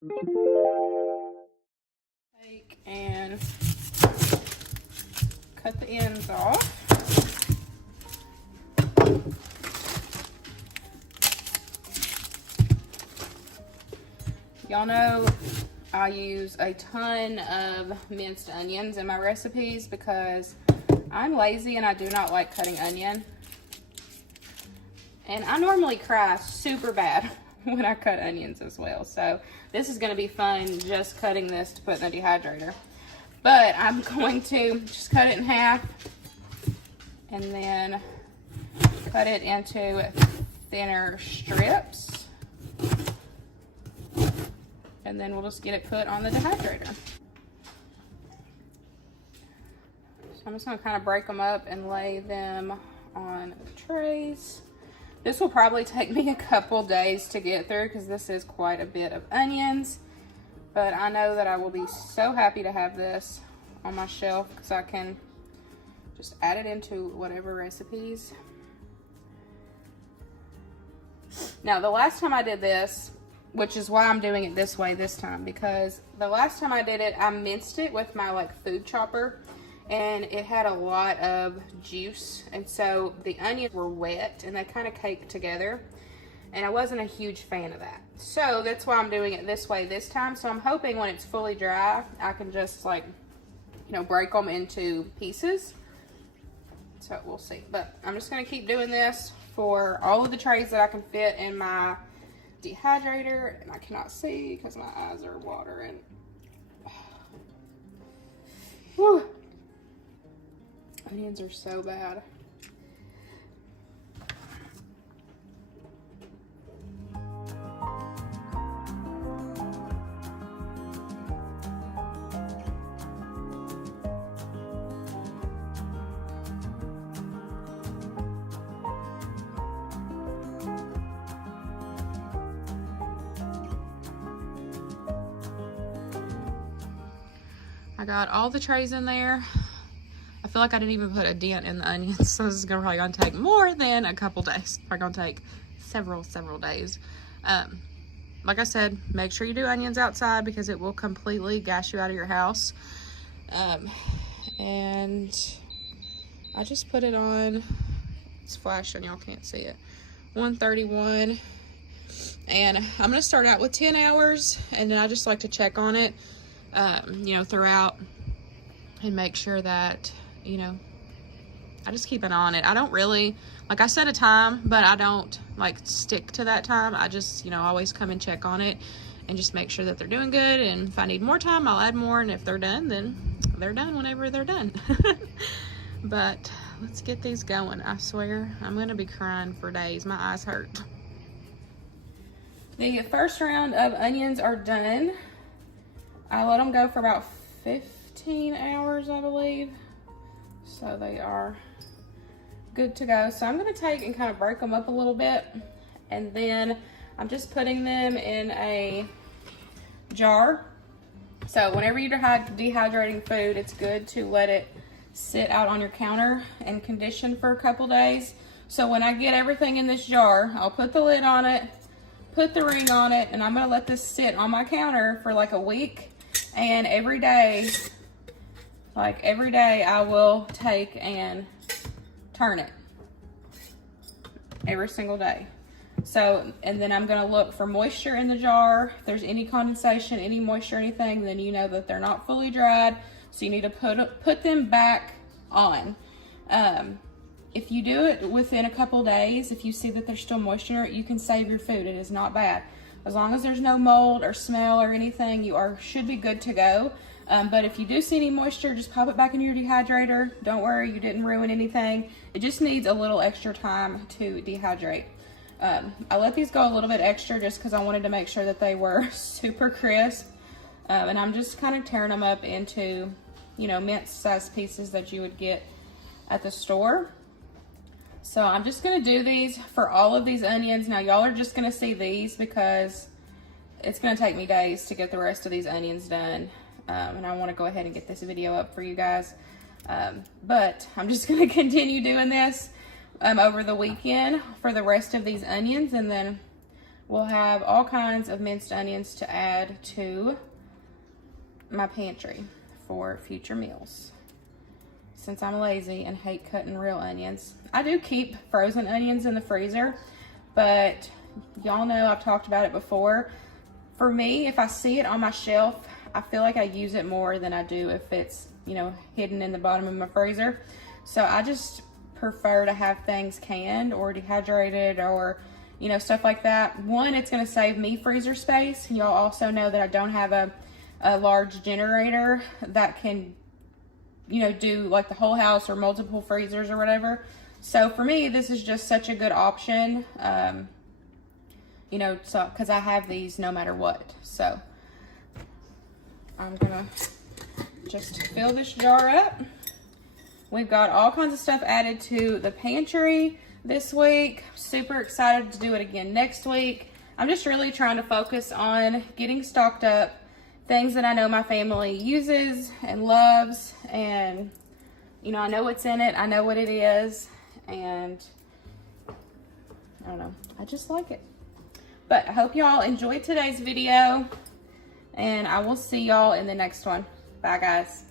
Take and cut the ends off. Y'all know I use a ton of minced onions in my recipes because I'm lazy and I do not like cutting onion. And I normally cry super bad when I cut onions as well. So this is gonna be fun just cutting this to put in the dehydrator. But I'm going to just cut it in half and then cut it into thinner strips. And then we'll just get it put on the dehydrator. So I'm just gonna kind of break them up and lay them on the trays. This will probably take me a couple days to get through because this is quite a bit of onions. But I know that I will be so happy to have this on my shelf because I can just add it into whatever recipes. Now, the last time I did this, which is why I'm doing it this way this time, because the last time I did it, I minced it with my food chopper and it had a lot of juice. And so the onions were wet and they kind of caked together. And I wasn't a huge fan of that. So that's why I'm doing it this way this time. So I'm hoping when it's fully dry, I can just break them into pieces. So we'll see. But I'm just gonna keep doing this for all of the trays that I can fit in my dehydrator, and I cannot see because my eyes are watering. Whew. Onions are so bad. I got all the trays in there. I feel like I didn't even put a dent in the onions, so this is probably gonna take more than a couple days. Probably gonna take several days. Like I said, make sure you do onions outside because it will completely gas you out of your house. And I just put it on, it's flashing, y'all can't see it, 131. And I'm gonna start out with 10 hours, and then I just like to check on it throughout and make sure that, I just keep an eye on it. I don't really, I set a time, but I don't stick to that time. I just, always come and check on it and just make sure that they're doing good. And if I need more time, I'll add more. And if they're done, then they're done whenever they're done. But let's get these going. I swear, I'm going to be crying for days. My eyes hurt. The first round of onions are done. I let them go for about 15 hours, I believe. So they are good to go. So I'm gonna take and kind of break them up a little bit. And then I'm just putting them in a jar. So whenever you're dehydrating food, it's good to let it sit out on your counter and condition for a couple days. So when I get everything in this jar, I'll put the lid on it, put the ring on it, and I'm gonna let this sit on my counter for a week. And every day I will take and turn it every single day. So, and then I'm gonna look for moisture in the jar. If there's any condensation, any moisture, anything, then you know that they're not fully dried. So you need to put them back on. If you do it within a couple days, if you see that there's still moisture in it, you can save your food. It is not bad. As long as there's no mold or smell or anything, you should be good to go. But if you do see any moisture, just pop it back in your dehydrator. Don't worry, you didn't ruin anything. It just needs a little extra time to dehydrate. I let these go a little bit extra just because I wanted to make sure that they were super crisp. And I'm just kind of tearing them up into, mint-sized pieces that you would get at the store. So I'm just gonna do these for all of these onions. Now y'all are just gonna see these because it's gonna take me days to get the rest of these onions done. And I wanna go ahead and get this video up for you guys. But I'm just gonna continue doing this over the weekend for the rest of these onions. And then we'll have all kinds of minced onions to add to my pantry for future meals. Since I'm lazy and hate cutting real onions. I do keep frozen onions in the freezer, but y'all know I've talked about it before. For me, if I see it on my shelf, I feel like I use it more than I do if it's, you know, hidden in the bottom of my freezer. So I just prefer to have things canned or dehydrated or, you know, stuff like that. One, it's going to save me freezer space. Y'all also know that I don't have a large generator that can, you know, do like the whole house or multiple freezers or whatever. So for me, this is just such a good option, you know, so because I have these no matter what. So I'm gonna just fill this jar up. We've got all kinds of stuff added to the pantry this week. Super excited to do it again next week. I'm just really trying to focus on getting stocked up, things that I know my family uses and loves, and you know, I know what's in it, I know what it is, and I don't know, I just like it. But I hope y'all enjoyed today's video, and I will see y'all in the next one. Bye guys.